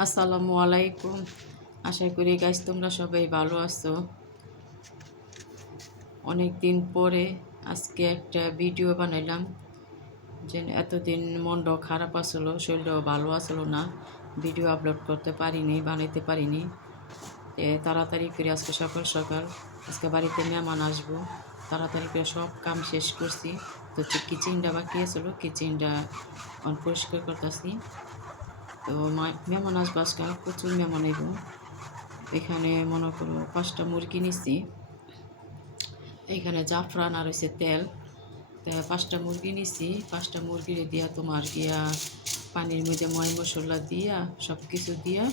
আসসালামু আলাইকুম। আশা করি গাইস তোমরা সবাই ভালো আছো। অনেক দিন পরে আজকে একটা ভিডিও বানাইলাম। যে এতদিন মনটাও খারাপ আসলো, শরীরটাও ভালো আসলো না, ভিডিও আপলোড করতে পারিনি, বানাইতে পারিনি। তাড়াতাড়ি করে আজকে সকাল সকাল আজকে বাড়িতে মেহমান আসবো, তাড়াতাড়ি করে সব কাম শেষ করছি। তো কিচেনটা বাকি আসলো, কিচেনটা পরিষ্কার করতেছি। তো মেহমান আসবো, আজকে প্রচুর মেহমান আইব। এখানে মনে করো 5টা মুরগি নিছি, এখানে জাফরান আর হচ্ছে তেল। 5টা মুরগি নিছি, 5টা মুরগি দিয়া তোমার গিয়া পানির মধ্যে ময় মশলা দিয়া সব কিছু দিয়া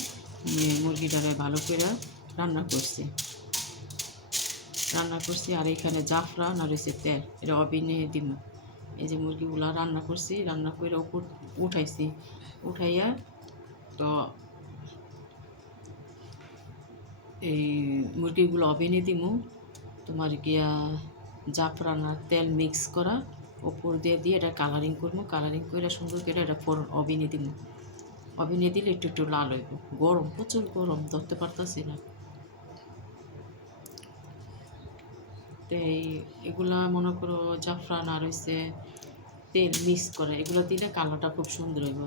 মুরগিটারে ভালো করে রান্না করছি আর এখানে জাফরান আর হচ্ছে তেল, এটা অবিনে দিব। এই যে মুরগিগুলা রান্না করছি, রান্না করে উপর উঠাইছি, উঠাইয়া তো এই মুরগিগুলো অবিনে দিমু। তোমার গিয়া জাফরান আর তেল মিক্স করা ওপর দিয়ে এটা কালারিং করবো, কালারিং করে সুন্দর করে এটা অভিনে দিব। অভিনে দিলে একটু একটু লাল হইব। গরম, প্রচুর গরম, ধরতে পারতাছি না। তো এগুলা মনে করো জাফরান আর হচ্ছে তেল মিক্স করে, এগুলো দিলে কালারটা খুব সুন্দর হইব।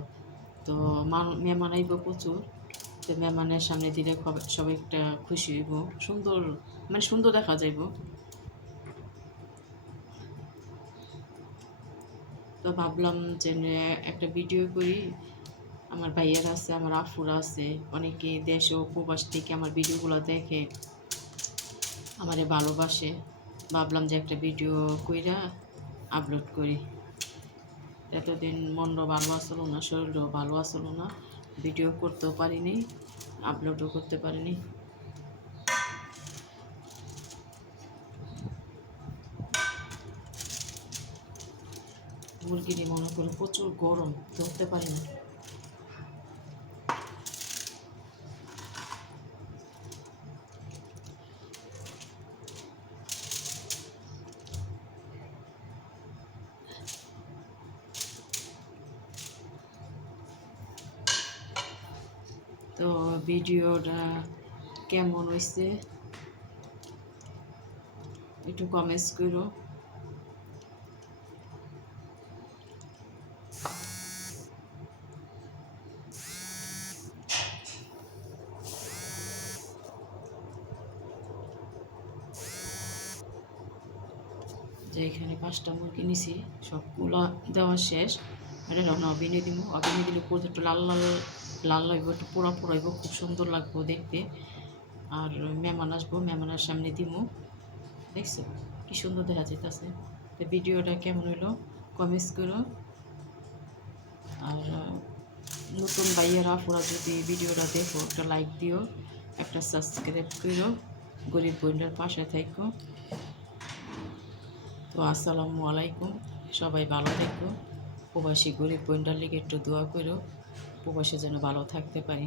তো মেহমান আইব প্রচুর, তো মেহমানের সামনে দিলে সবাই একটা খুশি হইব, সুন্দর মানে সুন্দর দেখা যাইব। তো ভাবলাম যে একটা ভিডিও করি। আমার ভাইয়ারা আছে, আমার আফুরা আছে, অনেকে দেশ ও প্রবাস থেকে আমার ভিডিওগুলো দেখে, আমারে ভালোবাসে। ভাবলাম যে একটা ভিডিও কইরা আপলোড করি। এতদিন মনও ভালো আসলো না, শরীরও ভালো আসলো না, ভিডিও করতেও পারিনি, আপলোডও করতে পারিনি। মুরগিটি মনে করে প্রচুর গরম, ধরতে পারি না। তো ভিডিওটা কেমন হয়েছে একটু কমেন্টস করো। যে এখানে 5টা মুরগি নিছি, সবগুলো দেওয়া শেষ। এটা যখন অভিনে দিব, অভিনে দিলে পুরো একটু লাল লাল লাল হইব, একটু পোড়া পোড়া হইব, খুব সুন্দর লাগবো দেখতে। আর মেহমান আসবো, মেহমানের সামনে দিব। দেখছো কি সুন্দর দেখা যাইতেছে। তো ভিডিওটা কেমন হইলো কমেন্টস করো। আর নতুন ভাইয়েরা পুরা যদি ভিডিওটা দেখো একটা লাইক দিও, একটা সাবস্ক্রাইব করো, গরিব বোনটার পাশে থাকো। তো আসসালামু আলাইকুম, সবাই ভালো থেকো। প্রবাসী গরিব বোনটার লিগে একটু দোয়া করো, প্রবাসী যেন ভালো থাকতে পারি।